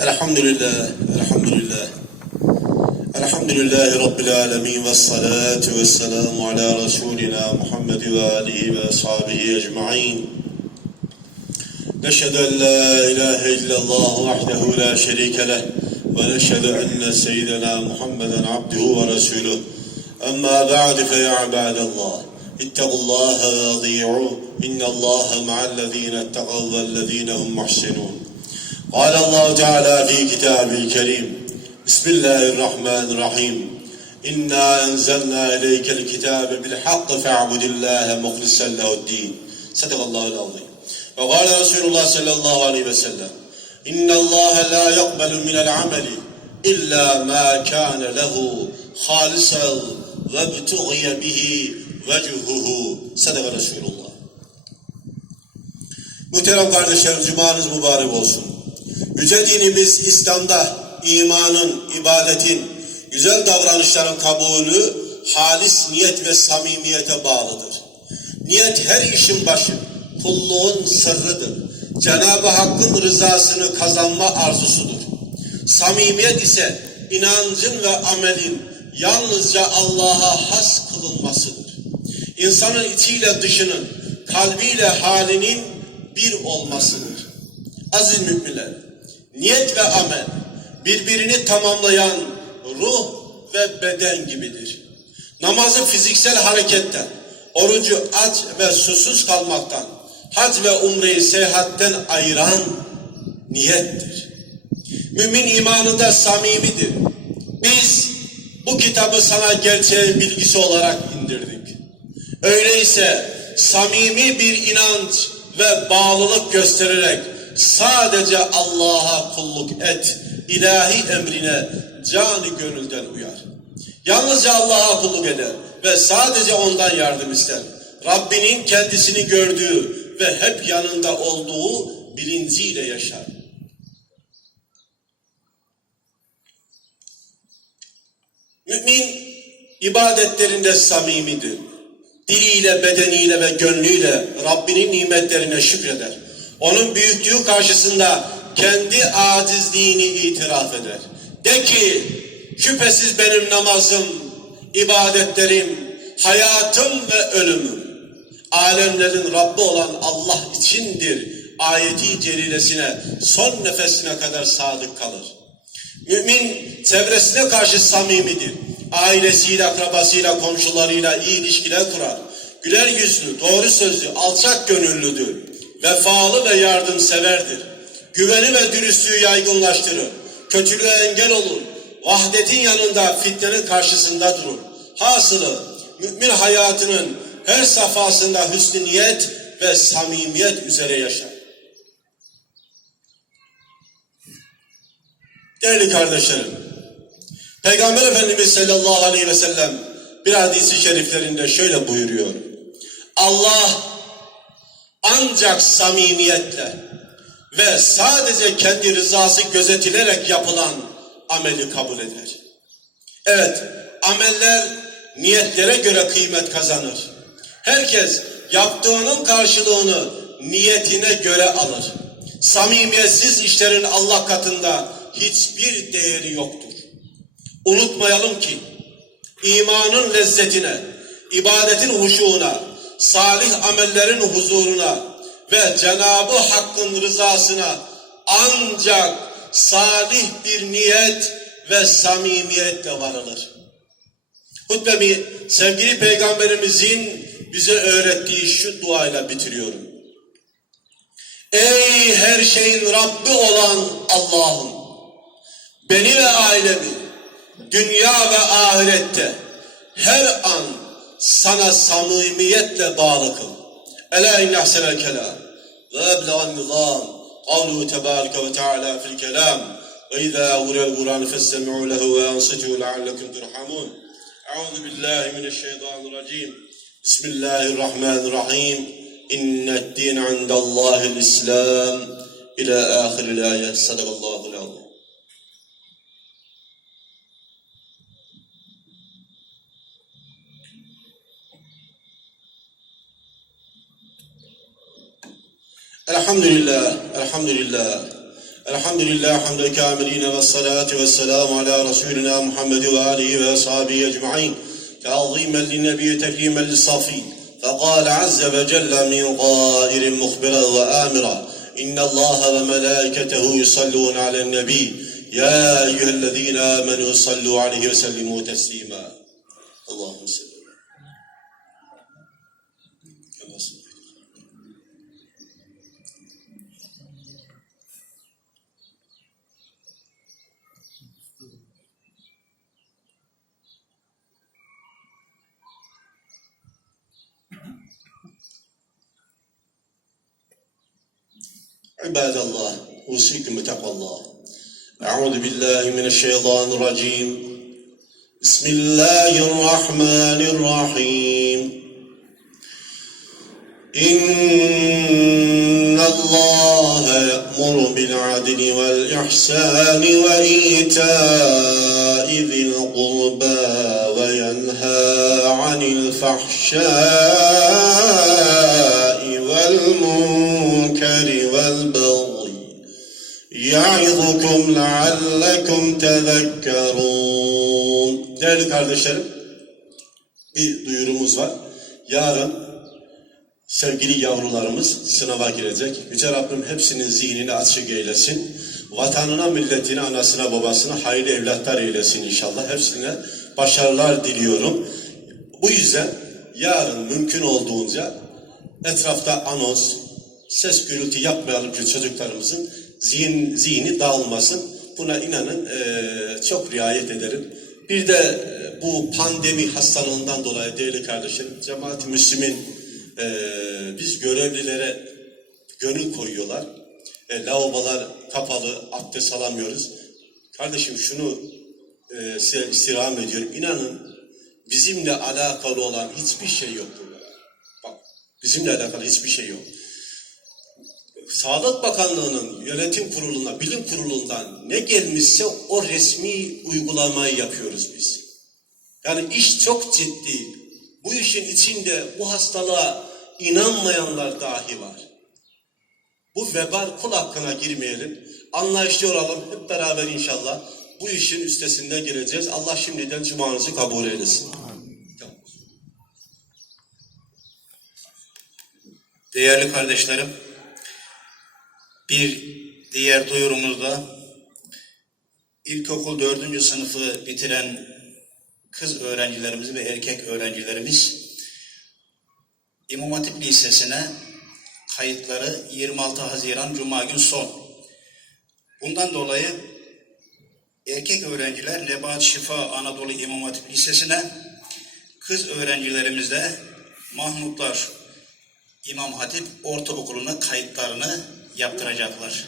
الحمد لله الحمد لله الحمد لله رب العالمين والصلاة والسلام على رسولنا محمد وآله وأصحابه أجمعين. نشهد أن لا إله إلا الله وحده لا شريك له ونشهد أن سيدنا محمدا عبده ورسوله. أما بعد فيا عباد الله اتقوا الله وأطيعوه إن الله مع الذين اتقوا والذين هم محسنون. قال الله تعالى في كتابه الكريم بسم الله الرحمن الرحيم إنا أنزلنا إليك الكتاب بالحق فاعبد الله مخلصا له الدين صدق الله العظيم وقال رسول الله صلى الله عليه وسلم إن الله لا يقبل من العمل إلا ما كان له خالصا وابتغي به وجهه صدق رسول الله Muhterem kardeşlerim cumanız mübarek olsun. Yüce dinimiz İslam'da imanın, ibadetin, güzel davranışların kabulü halis niyet ve samimiyete bağlıdır. Niyet her işin başı, kulluğun sırrıdır. Cenab-ı Hakk'ın rızasını kazanma arzusudur. Samimiyet ise inancın ve amelin yalnızca Allah'a has kılınmasıdır. İnsanın içiyle dışının, kalbiyle halinin bir olmasıdır. Aziz müminler, niyet ve amel birbirini tamamlayan ruh ve beden gibidir. Namazı fiziksel hareketten, orucu aç ve susuz kalmaktan, hac ve umreyi seyahatten ayıran niyettir. Mümin imanında samimidir. Biz bu kitabı sana gerçeği bilgisi olarak indirdik. Öyleyse samimi bir inanç ve bağlılık göstererek sadece Allah'a kulluk et, ilahi emrine cani gönülden uyar. Yalnızca Allah'a kulluk eder ve sadece ondan yardım ister. Rabbinin kendisini gördüğü ve hep yanında olduğu bilinciyle yaşar. Mümin ibadetlerinde samimidir. Diliyle, bedeniyle ve gönlüyle Rabbinin nimetlerine şükreder. Onun büyüklüğü karşısında kendi acizliğini itiraf eder. De ki, şüphesiz benim namazım, ibadetlerim, hayatım ve ölümüm, alemlerin Rabbi olan Allah içindir. Ayeti celilesine son nefesine kadar sadık kalır. Mümin çevresine karşı samimidir. Ailesiyle, akrabasıyla, komşularıyla iyi ilişkiler kurar. Güler yüzlü, doğru sözlü, alçak gönüllüdür. Vefalı ve yardımseverdir. Güveni ve dürüstlüğü yaygınlaştırır. Kötülüğe engel olur. Vahdetin yanında fitnenin karşısında durur. Hasılı mümin hayatının her safhasında hüsnü niyet ve samimiyet üzere yaşar. Değerli kardeşlerim, Peygamber Efendimiz sallallahu aleyhi ve sellem bir hadisi şeriflerinde şöyle buyuruyor. Allah ancak samimiyetle ve sadece kendi rızası gözetilerek yapılan ameli kabul eder. Evet, ameller niyetlere göre kıymet kazanır. Herkes yaptığının karşılığını niyetine göre alır. Samimiyetsiz işlerin Allah katında hiçbir değeri yoktur. Unutmayalım ki imanın lezzetine, ibadetin huşuğuna, salih amellerin huzuruna ve Cenabı Hakk'ın rızasına ancak salih bir niyet ve samimiyetle varılır. Hutbemi sevgili peygamberimizin bize öğrettiği şu duayla bitiriyorum. Ey her şeyin Rabbi olan Allah'ım beni ve ailemi dünya ve ahirette her an sana samimiyetle bağlı kıl. Ela inne ahsenel kelam ve eblegan nizam. Kavluhu tebareke ve teala fil kelam. Ve izâ gurel Kur'an festemi'u lehu ve ansituhu leallekum turhamun. Euzu billahi mineşşeytanirracim. Bismillahirrahmanirrahim. İnned din indallahil İslam. İlâ ahiril ayet. Sadakallahul azim. الحمد لله الحمد لله الحمد لله حمد الكاملين والصلاة والسلام على رسولنا محمد وآله وأصحابه أجمعين. تعظيما للنبي تكريما للصافي. فقال عز وجل من قائل مخبرا وآمرا إن الله وملائكته يصلون على النبي. يا أيها الذين آمنوا صلوا عليه وسلموا تسليما. اللهم صل عباد الله أوصيكم بتقوى الله. أعوذ بالله من الشيطان الرجيم. بسم الله الرحمن الرحيم. إن الله يأمر بالعدل والإحسان وإيتاء ذي القربى وينهى عن الفحشاء يعظكم لعلكم تذكرون Değerli kardeşlerim, bir duyurumuz var. Yarın sevgili yavrularımız sınava girecek. Yüce Rabbim hepsinin zihnini açık eylesin. Vatanına, milletine, anasına, babasına hayırlı evlatlar eylesin inşallah. Hepsine başarılar diliyorum. Bu yüzden yarın mümkün olduğunca etrafta anons, ses gürültü yapmayalım ki çocuklarımızın zihin, zihni dağılmasın. Buna inanın eee, çok riayet ederim. Bir de eee, bu pandemi hastalığından dolayı değerli kardeşlerim, cemaat-i Müslümin eee, biz görevlilere gönül koyuyorlar. E, lavabolar kapalı, abdest alamıyoruz. Kardeşim şunu e, size istirham ediyorum. İnanın bizimle alakalı olan hiçbir şey yok burada. Bak bizimle alakalı hiçbir şey yok. Sağlık Bakanlığı'nın yönetim kuruluna, bilim kurulundan ne gelmişse o resmi uygulamayı yapıyoruz biz. Yani iş çok ciddi. Bu işin içinde bu hastalığa inanmayanlar dahi var. Bu vebal kul hakkına girmeyelim. Anlayışlı olalım hep beraber inşallah. Bu işin üstesinden geleceğiz. Allah şimdiden cumanızı kabul eylesin. Değerli kardeşlerim, bir diğer duyurumuzda ilkokul dördüncü sınıfı bitiren kız öğrencilerimiz ve erkek öğrencilerimiz İmam Hatip Lisesi'ne kayıtları 26 Haziran Cuma gün son. Bundan dolayı erkek öğrenciler Nebahat Şifa Anadolu İmam Hatip Lisesi'ne, kız öğrencilerimiz de Mahmutlar İmam Hatip Ortaokulu'na kayıtlarını yaptıracaklar.